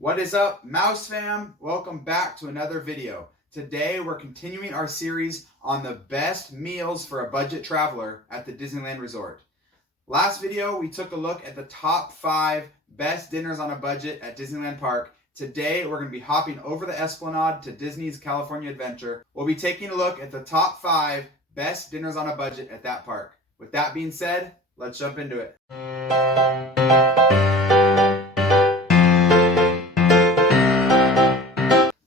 What is up, Mouse fam? Welcome back to another video. Today we're continuing our series on the best meals for a budget traveler at the Disneyland Resort. Last video we took a look at the top 5 best dinners on a budget at Disneyland Park. Today we're going to be hopping over the Esplanade to Disney's California Adventure. We'll be taking a look at the top 5 best dinners on a budget at that park. With that being said, let's jump into it.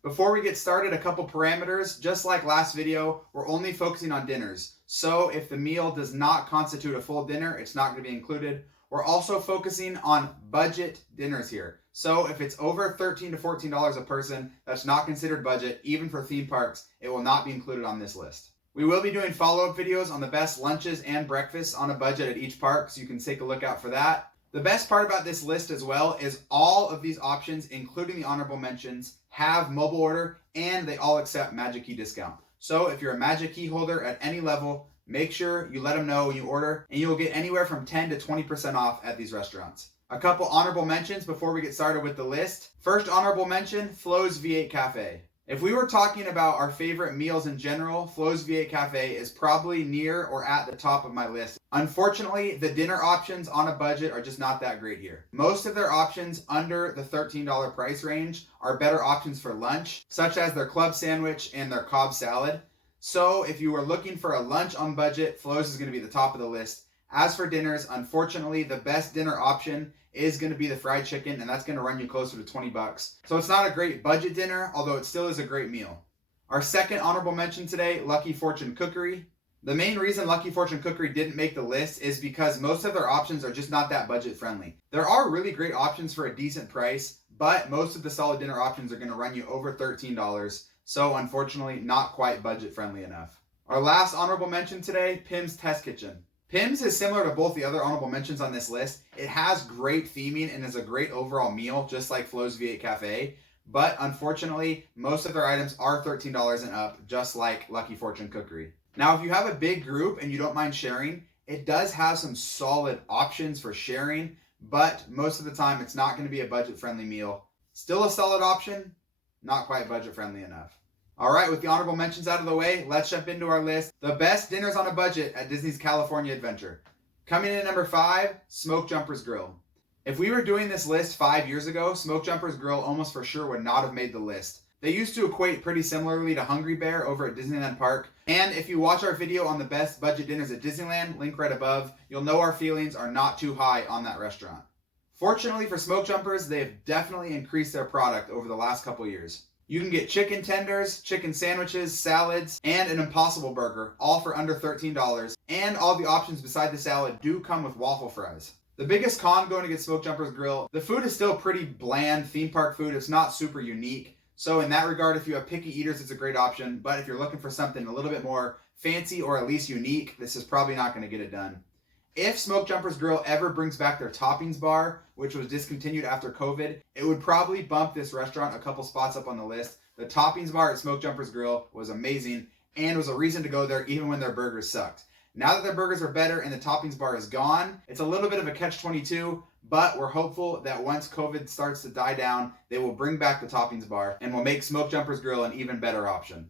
Before we get started, a couple parameters. Just like last video, we're only focusing on dinners. So if the meal does not constitute a full dinner, it's not going to be included. We're also focusing on budget dinners here. So if it's over $13 to $14 a person, that's not considered budget. Even for theme parks, it will not be included on this list. We will be doing follow-up videos on the best lunches and breakfasts on a budget at each park, so you can take a look out for that. The best part about this list as well is all of these options, including the honorable mentions, have mobile order and they all accept Magic Key discount. So if you're a Magic Key holder at any level, make sure you let them know when you order and you'll get anywhere from 10 to 20% off at these restaurants. A couple honorable mentions before we get started with the list. First honorable mention, Flo's V8 Cafe. If we were talking about our favorite meals in general, Flo's V8 Cafe is probably near or at the top of my list. Unfortunately, the dinner options on a budget are just not that great here. Most of their options under the $13 price range are better options for lunch, such as their club sandwich and their Cobb salad. So if you were looking for a lunch on budget, Flo's is going to be the top of the list. As for dinners, unfortunately, the best dinner option is going to be the fried chicken, and that's going to run you closer to 20 bucks. So it's not a great budget dinner, although it still is a great meal. Our second honorable mention today, Lucky Fortune Cookery. The main reason Lucky Fortune Cookery didn't make the list is because most of their options are just not that budget friendly. There are really great options for a decent price, but most of the solid dinner options are going to run you over $13. So unfortunately, not quite budget friendly enough. Our last honorable mention today, Pim's Test Kitchen. Pim's is similar to both the other honorable mentions on this list. It has great theming and is a great overall meal, just like Flo's V8 Cafe. But unfortunately, most of their items are $13 and up, just like Lucky Fortune Cookery. Now, if you have a big group and you don't mind sharing, it does have some solid options for sharing, but most of the time it's not going to be a budget-friendly meal. Still a solid option, not quite budget-friendly enough. All right, with the honorable mentions out of the way, let's jump into our list. The best dinners on a budget at Disney's California Adventure. Coming in at number 5, Smoke Jumper's Grill. If we were doing this list 5 years ago, Smoke Jumper's Grill almost for sure would not have made the list. They used to equate pretty similarly to Hungry Bear over at Disneyland Park. And if you watch our video on the best budget dinners at Disneyland, link right above, you'll know our feelings are not too high on that restaurant. Fortunately for Smoke Jumpers, they have definitely increased their product over the last couple years. You can get chicken tenders, chicken sandwiches, salads, and an Impossible Burger, all for under $13. And all the options beside the salad do come with waffle fries. The biggest con going to get Smoke Jumper's Grill, the food is still pretty bland theme park food. It's not super unique. So in that regard, if you have picky eaters, it's a great option. But if you're looking for something a little bit more fancy or at least unique, this is probably not going to get it done. If Smoke Jumper's Grill ever brings back their toppings bar, which was discontinued after COVID, it would probably bump this restaurant a couple spots up on the list. The toppings bar at Smoke Jumper's Grill was amazing and was a reason to go there even when their burgers sucked. Now that their burgers are better and the toppings bar is gone, it's a little bit of a catch-22, but we're hopeful that once COVID starts to die down, they will bring back the toppings bar and will make Smoke Jumper's Grill an even better option.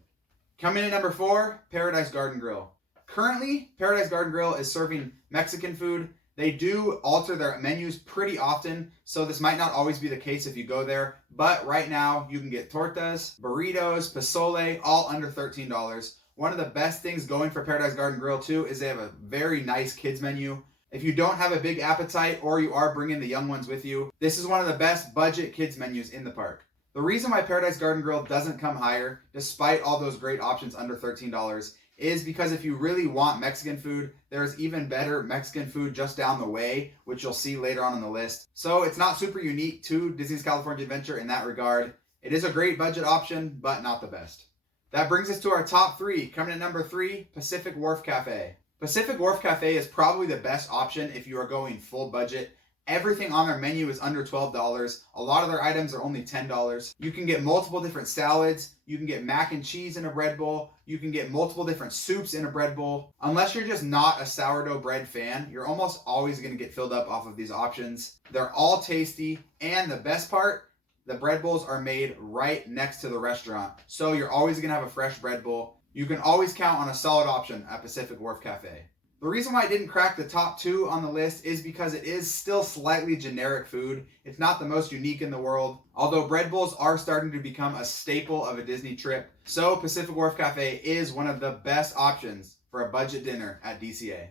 Coming in at number 4, Paradise Garden Grill. Currently, Paradise Garden Grill is serving Mexican food. They do alter their menus pretty often, so this might not always be the case if you go there. But right now, you can get tortas, burritos, pozole, all under $13. One of the best things going for Paradise Garden Grill too is they have a very nice kids menu. If you don't have a big appetite or you are bringing the young ones with you, this is one of the best budget kids menus in the park. The reason why Paradise Garden Grill doesn't come higher, despite all those great options under $13, is because if you really want Mexican food, there's even better Mexican food just down the way, which you'll see later on in the list. So it's not super unique to Disney's California Adventure in that regard. It is a great budget option, but not the best. That brings us to our top 3. Coming at number 3, Pacific Wharf Cafe. Pacific Wharf Cafe is probably the best option if you are going full budget. Everything on their menu is under $12. A lot of their items are only $10. You can get multiple different salads. You can get mac and cheese in a bread bowl. You can get multiple different soups in a bread bowl. Unless you're just not a sourdough bread fan, you're almost always going to get filled up off of these options. They're all tasty, and the best part, the bread bowls are made right next to the restaurant. So you're always gonna have a fresh bread bowl. You can always count on a solid option at Pacific Wharf Cafe. The reason why I didn't crack the top 2 on the list is because it is still slightly generic food. It's not the most unique in the world, although bread bowls are starting to become a staple of a Disney trip. So Pacific Wharf Cafe is one of the best options for a budget dinner at DCA.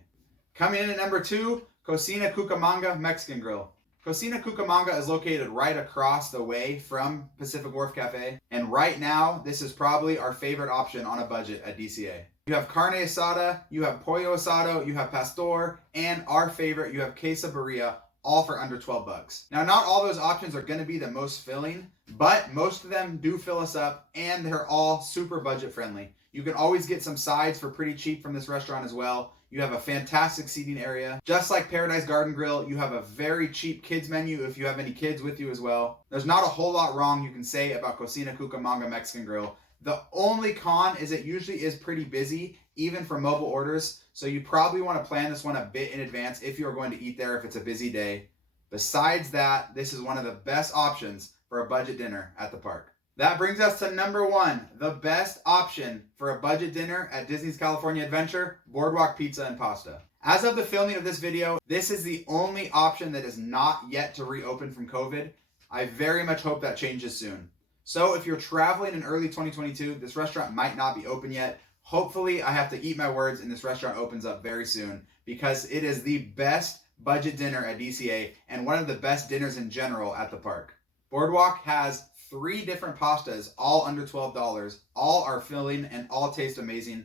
Coming in at number 2, Cocina Cucamonga Mexican Grill. Cocina Cucamonga is located right across the way from Pacific Wharf Cafe, and right now, this is probably our favorite option on a budget at DCA. You have carne asada, you have pollo asado, you have pastor, and our favorite, you have quesadilla, all for under 12 bucks. Now, not all those options are gonna be the most filling, but most of them do fill us up, and they're all super budget friendly. You can always get some sides for pretty cheap from this restaurant as well. You have a fantastic seating area. Just like Paradise Garden Grill, you have a very cheap kids menu if you have any kids with you as well. There's not a whole lot wrong you can say about Cocina Cucamonga Mexican Grill. The only con is it usually is pretty busy, even for mobile orders. So you probably want to plan this one a bit in advance if you're going to eat there if it's a busy day. Besides that, this is one of the best options for a budget dinner at the park. That brings us to number 1, the best option for a budget dinner at Disney's California Adventure, Boardwalk Pizza and Pasta. As of the filming of this video, this is the only option that is not yet to reopen from COVID. I very much hope that changes soon. So if you're traveling in early 2022, this restaurant might not be open yet. Hopefully, I have to eat my words and this restaurant opens up very soon because it is the best budget dinner at DCA and one of the best dinners in general at the park. Boardwalk has 3 different pastas, all under $12. All are filling and all taste amazing.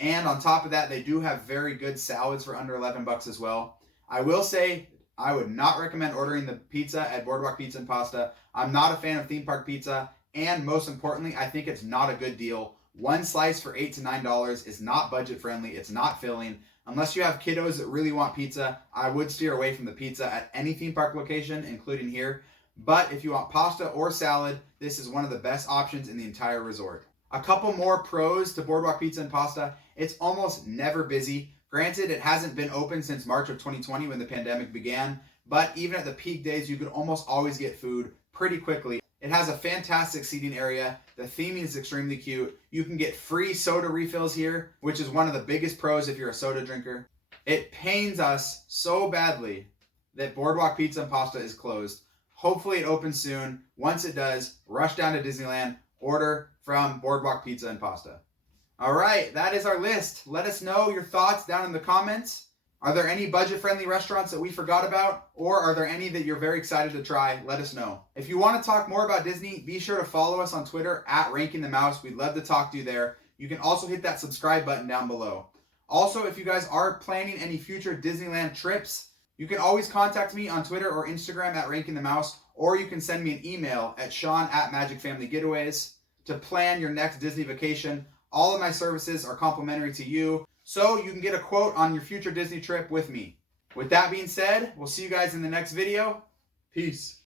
And on top of that, they do have very good salads for under 11 bucks as well. I will say, I would not recommend ordering the pizza at Boardwalk Pizza and Pasta. I'm not a fan of theme park pizza. And most importantly, I think it's not a good deal. One slice for $8 to $9 is not budget friendly. It's not filling. Unless you have kiddos that really want pizza, I would steer away from the pizza at any theme park location, including here. But if you want pasta or salad, this is one of the best options in the entire resort. A couple more pros to Boardwalk Pizza and Pasta. It's almost never busy. Granted, it hasn't been open since March of 2020 when the pandemic began, but even at the peak days, you could almost always get food pretty quickly. It has a fantastic seating area. The theming is extremely cute. You can get free soda refills here, which is one of the biggest pros if you're a soda drinker. It pains us so badly that Boardwalk Pizza and Pasta is closed. Hopefully it opens soon. Once it does, rush down to Disneyland, order from Boardwalk Pizza and Pasta. All right, that is our list. Let us know your thoughts down in the comments. Are there any budget-friendly restaurants that we forgot about? Or are there any that you're very excited to try? Let us know. If you want to talk more about Disney, be sure to follow us on Twitter at Ranking the Mouse. We'd love to talk to you there. You can also hit that subscribe button down below. Also, if you guys are planning any future Disneyland trips, you can always contact me on Twitter or Instagram at Ranking the Mouse, or you can send me an email at Sean@MagicFamilyGetaways to plan your next Disney vacation. All of my services are complimentary to you, so you can get a quote on your future Disney trip with me. With that being said, we'll see you guys in the next video. Peace.